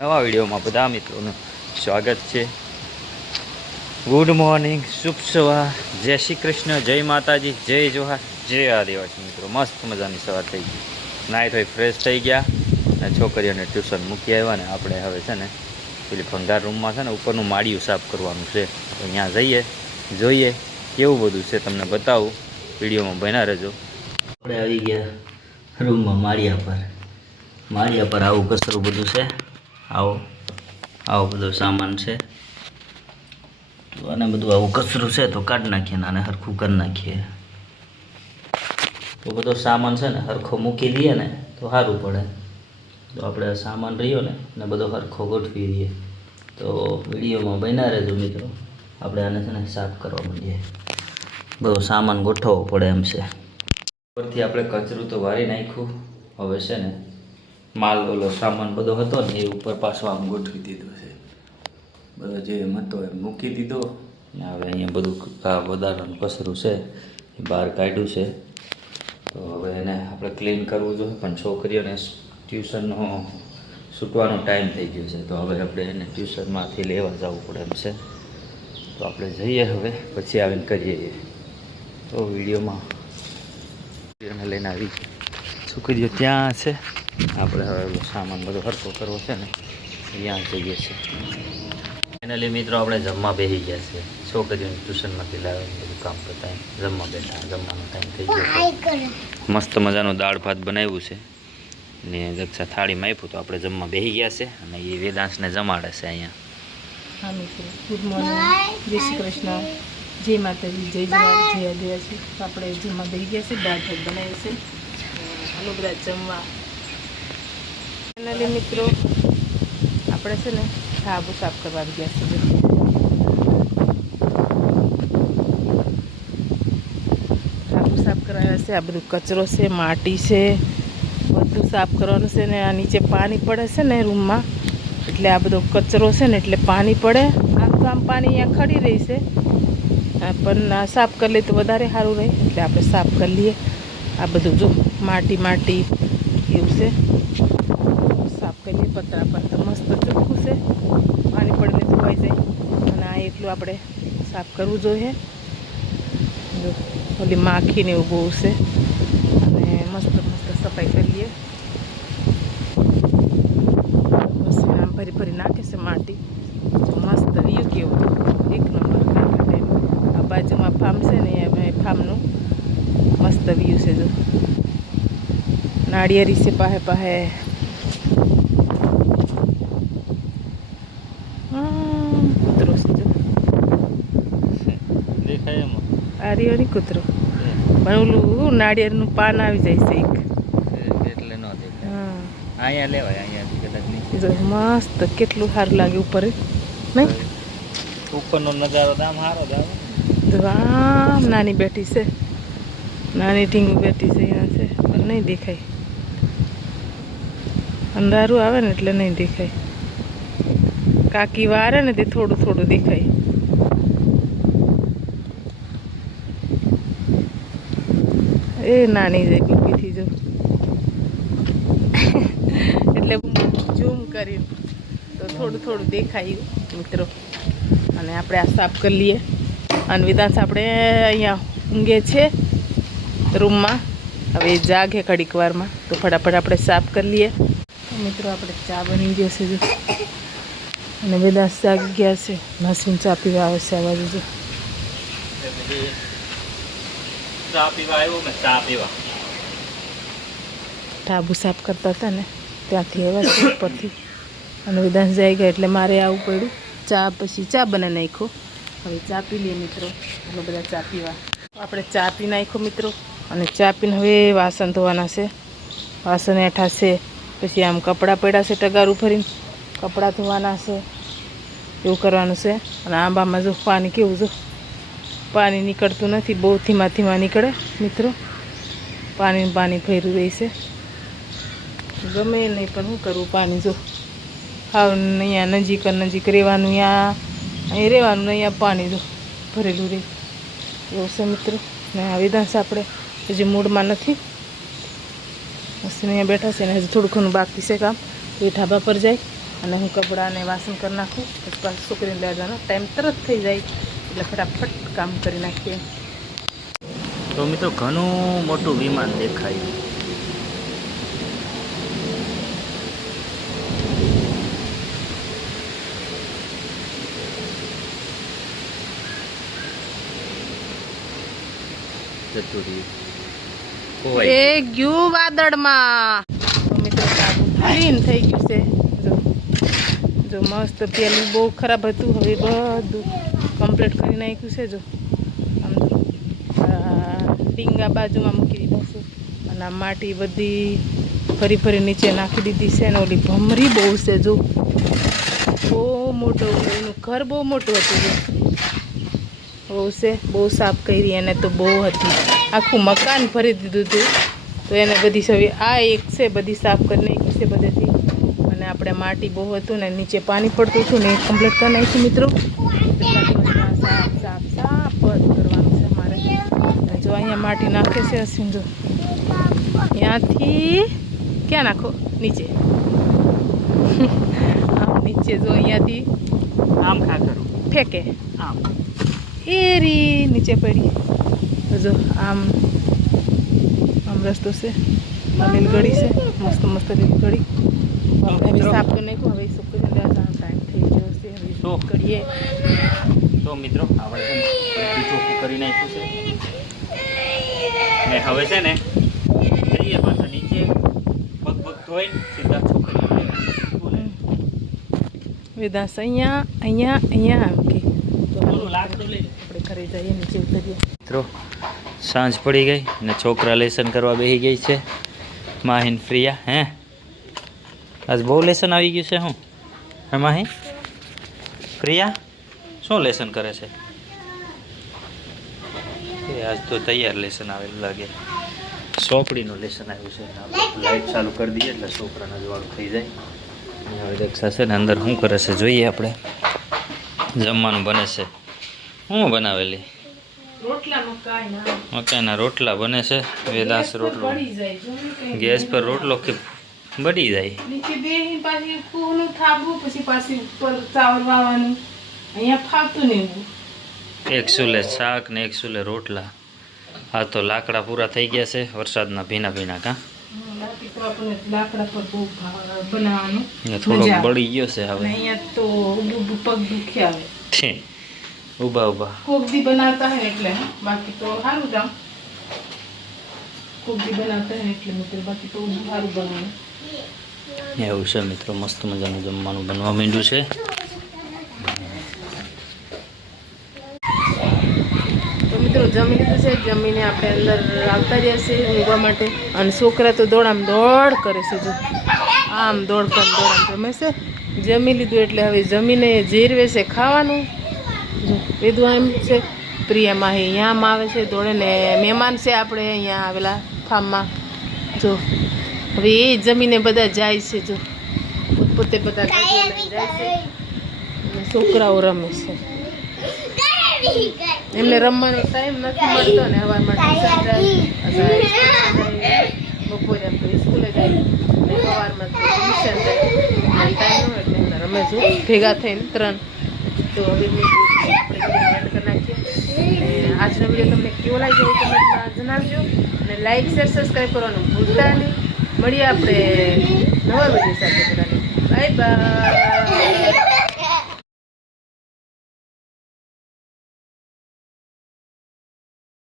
નવા વિડીયોમાં બધા મિત્રોનું સ્વાગત છે. ગુડ મોર્નિંગ શુભ સવાર. જય શ્રી કૃષ્ણ, જય માતાજી, જય જોહાર. જય આદિવાસી મિત્રો, મસ્ત મજાની સવાર થઈ ગઈ. નાઇટ હોય ફ્રેશ થઈ ગયા. અને છોકરીઓને ટ્યુશન મૂકી આવ્યા ને આપણે હવે છે ને પેલી ભંગાર રૂમમાં છે ને ઉપરનું માળિયું સાફ કરવાનું છે. તો અહીંયા જઈએ, જોઈએ કેવું બધું છે તમને બતાવું. વિડીયોમાં બના રહેજો. આપણે આવી ગયા રૂમમાં માળિયા પર. માળિયા પર આવું કસરું બધું છે. આવો આવો બધો સામાન છે. અને બધું આવું કચરું છે તો કાઢી નાખીએ ને આને હરખું કરી નાખીએ. તો બધો સામાન છે ને હરખો મૂકી દઈએ ને તો સારું પડે. તો આપણે સામાન રહ્યો ને ને બધો હરખો ગોઠવી દઈએ. તો વિડીયોમાં બન્યા રહેજો મિત્રો. આપણે આને છે ને સાફ કરવા માંડીએ. બધો સામાન ગોઠવવો પડે એમ છે. ઉપરથી આપણે કચરું તો વારી નાખ્યું. હવે છે ને માલ, ઓલો સામાન બધો હતો ને એ ઉપર પાછો આમ ગોઠવી દીધો છે. બધો જે એમ હતો એમ મૂકી દીધો. ને હવે અહીંયા બધું વધારાનું કસરું છે, એ બહાર કાઢ્યું છે. તો હવે એને આપણે ક્લીન કરવું જોઈએ, પણ છોકરીઓને ટ્યુશનનો છૂટવાનો ટાઈમ થઈ ગયો છે. તો હવે આપણે એને ટ્યુશનમાંથી લેવા જવું પડે એમ છે. તો આપણે જઈએ હવે, પછી આવીને કરીએ. તો વિડીયોમાં લઈને આવી. છોકરીઓ ત્યાં છે? આપણે હવે સામાન બધો હરકો કરવો છે ને ત્યાં જઈએ છીએ. ફાઇનલી મિત્રો આપણે જમવા બેસી ગયા છે છોકરીઓને ટ્યુશનમાંથી લાવીને બધું કામ કરતા જમવા બેઠા જમવાનો ટાઈમ થઈ ગયો. મસ્ત મજાનું દાળ ભાત બનાવ્યું છે. ને દક્ષા થાળીમાં આપ્યું તો આપણે જમવા બેસી ગયા છે અને એ વેદાંશને જમાડે છે અહીંયા. Good morning. જય શ્રી કૃષ્ણ. જય માતાજી જય જવાન જય આદિવાસી. છે આપણે જમવા બેસી ગયા છે દાળ ભાત બનાવીએ છે. હાલો બધા જમવા. ફાઇનલી મિત્રો, આપણે છે ને સાબુ સાફ કરવા ગયા છે સાબુ સાફ કરાવ્યા છે, આ બધું કચરો છે, માટી છે, બધું સાફ કરવાનું છે ને, આ નીચે પાણી પડે છે ને રૂમમાં, એટલે આ બધો કચરો છે ને, એટલે પાણી પડે. આમ આમ પાણી અહીંયા ખડી રહી છે. પણ સાફ કરી લઈએ તો વધારે સારું રહે, એટલે આપણે સાફ કરી લઈએ. આ બધું જો માટી માટી, એવું છે. પતરા પર તો મસ્ત ચોખ્ખું છે. પાણી પડને ધોવાઈ જાય. અને આ એટલું આપણે સાફ કરવું જોઈએ. ઓલી માખીને એવું બહુ છે. અને મસ્ત મસ્ત સફાઈ કરી લઈએ બસ આમ ભરી ભરી નાખે છે માટી. મસ્ત વ્યૂ કેવું. એક નંબર આ બાજુમાં ફાર્મ છે ને, એ ફાર્મનું મસ્ત વ્યૂ છે, જો. નાળિયેરી છે, પાહે પાહે હમ, કૂતરો છે જો દેખાય એમાં આ રહ્યો કૂતરો. પણ ઓલું નાળિયેરનું પાન આવી જાય છે એક. એટલે ન દેખાય. હા. અહીંયા લેવાય અહીંયા કદાચ નહીં મસ્ત કેટલું સારું લાગે ઉપર નહીં? ઉપરનો નજારો તો આમ સારો જ આવે. આમ નાની બેઠી છે. નાની ટીંગુ બેઠી છે અહીંયા છે પણ નહીં દેખાય. અંધારું આવે ને એટલે નહીં દેખાય. કાકી વારે ને તે થોડું થોડું દેખાય. એ નાની છે બીબીથી જો. એટલે ઝૂમ કર્યું તો થોડું થોડું દેખાયું મિત્રો. અને આપણે આ સાફ કરી લઈએ. અને વિધાંશ આપણે અહીંયા ઊંઘે છે રૂમમાં. હવે જાગે ઘડીક વારમાં, તો ફટાફટ આપણે સાફ કરી લઈએ. મિત્રો, આપણે ચા બની ગયો છે અને વેદાંશ જાગી ગયા છે. મશીન ચા પીવા આવે છે આ બાજુ જો. ચા પીવા આવ્યો મેં, ચા પીવા. ટાબુ સાફ કરતા હતા ને, ત્યાંથી આવ્યા ઉપરથી. અને વિધાન જાય ગયા એટલે મારે આવવું પડ્યું. ચા પછી ચા બનાવી નાખ્યો. હવે ચા પી લઈએ મિત્રો. એટલે બધા ચા પીવા. આપણે ચા પી નાખ્યો મિત્રો. અને ચા પીને હવે વાસણ ધોવાના છે. વાસણ હેઠા છે. પછી આમ કપડાં પડ્યા છે ટગારું ભરીને કપડાં ધોવાના છે. એવું કરવાનું છે. અને આંબામાં જો પાણી કેવું જો પાણી નીકળતું નથી, બહુ ધીમા ધીમા નીકળે મિત્રો. પાણી પાણી ભર્યું રહેશે ગમે નહીં, પણ શું કરવું પાણી જો. હાવ અહીંયા નજીક નજીક રહેવાનું અહીંયા અહીં રહેવાનું અહીંયા પાણી જો ભરેલું રહે. એવું છે મિત્રો. ને આ વિધાંશ આપણે હજી મૂડમાં નથી. બસ અહીંયા બેઠા છે ને હજી થોડું ઘણું બાકી છે કામ. એ ઢાબા પર જાય અને હું કપડાં અને વાસણ કરી નાખું. પછી પાછું છોકરીને લેવા જવાનો. ટાઈમ તરત થઈ જાય. એટલે ફટાફટ કામ કરી નાખીએ. તો મિત્રો ઘણું મોટું વિમાન દેખાય. એ ગયું વાદળમાં. મિત્રો ક્લીન થઈ ગયું છે. જો જો મસ્ત પેલું બહુ ખરાબ હતું હવે બધું કમ્પ્લીટ કરી નાખ્યું છે જો. આમ ડીંગા બાજુમાં મૂકી દીધા છે. અને આ માટી બધી ફરી ફરી નીચે નાખી દીધી છે અને ઓલી ભમરી બહુ છે જો. બહુ મોટો એનું ઘર બહુ મોટું હતું જો. બહુ છે, બહુ સાફ કરી એને તો બહુ હતી. આખું મકાન ફરી દીધું હતું. તો એને બધી સવી આ એક છે, બધી સાફ કરી નાખી છે બધેથી. અને આપણે માટી બહુ હતું ને, નીચે પાણી પડતું હતું ને એ કમ્પ્લીટ કરી નાખ્યું મિત્રો કેટલા દિવસમાં સાફ સાફ સાફ જ કરવાનું છે મારે અને જો અહીંયા માટી નાખે છે અશ્વિન જો. ત્યાંથી ક્યાં નાખો? નીચે. આમ નીચે જો અહીંયાથી આમ ખા કરું? ફેંકે. આમ. એરી નીચે પડી. તો જો આમ આમ રસ્તો છે. લીલગડી છે. મસ્ત મસ્ત લીલગડી હવે સાફ કરી નાખ્યું. હવે લેવા ટાઈમ થઈ ગયો છે. હવે તો. કરીએ. તો મિત્રો આપણે બધું ચોખ્ખું કરી નાખ્યું છે. ને હવે છે ને જઈએ પાછા નીચે. પગ પગ ધોઈ સીધા છોકરી વેદાંશ અહીંયા અહીંયા અહીંયા આવી લઈ આપણે ઘરે જઈએ નીચે ઉતરીએ. મિત્રો સાંજ પડી ગઈ ને છોકરા લેસન કરવા બેસી ગઈ છે. માહીન પ્રિયા હે? આજ બહુ લેસન આવી ગયું છે હું? હે માહિન પ્રિયા શું લેસન કરે છે? એ આજ તો તૈયાર લેસન આવેલું લાગે. સોપડીનું લેસન આવ્યું છે. લાઈટ ચાલુ કરી દઈએ એટલે છોકરાના જવાળું થઈ જાય. હવે દક્ષા છે ને અંદર શું કરે છે જોઈએ આપણે. જમવાનું બને છે. શું બનાવેલી? મકાઈના રોટલા બને છે. વેદાસ રોટલો. ગેસ પર રોટલો કે બળી જાય? પાછી પછી ઉપર ચાવલ વાવવાનું. અહીંયા ફાવતું નહીં. એક સુલે શાક ને એક સુલે રોટલા. હા તો લાકડા પૂરા થઈ ગયા છે. વરસાદના ભીના ભીના કા? થોડોક બળી ગયો છે હવે. તો ઊભું ઊભું પગ દુખી આવે. ઊભા ઊભા કોક બનાવતા હોય એટલે બાકી તો સારું જ આમ. બનાવતા હોય એટલે મિત્રો બાકી તો સારું બનવાનું એવું છે મિત્રો મસ્ત મજાનું જમવાનું બનવા માંડ્યું છે. તો જમી લીધું છે જમીને આપણે અંદર આવતા રહ્યા છીએ ઊંઘવા માટે. અને છોકરા તો દોડ આમ દોડ કરે છે જો. આમ દોડ કર દોડ આમ રમે છે. જમી લીધું એટલે હવે જમીને જીરવે છે ખાવાનું. જો લીધું એમ છે. પ્રિયા માહી અહીંયા આમ આવે છે દોડે ને મહેમાન છે આપણે અહીંયા આવેલા ફાર્મમાં. જો હવે એ જમીને બધા જાય છે જો. પોતે બધા જાય છે. છોકરાઓ રમે છે. એમને રમવાનો ટાઈમ નથી મળતો ને હવામાં ટ્યુશન જાય. બપોરે એમ તો સ્કૂલે જાય. ને સવારમાં ટ્યુશન જાય. ટાઈમ હોય એટલે એમને રમે છું. ભેગા થઈને ત્રણ. તો હવે એડ કરી નાખીએ. આજનો વીડિયો તમને કેવો લાગ્યો કમેન્ટમાં જણાવજો. અને લાઈક શેર સબસ્ક્રાઈબ કરવાનું ભૂલતા નહીં. મળીએ આપણે નવા વીડિયો સાથે. બધાને. Bye bye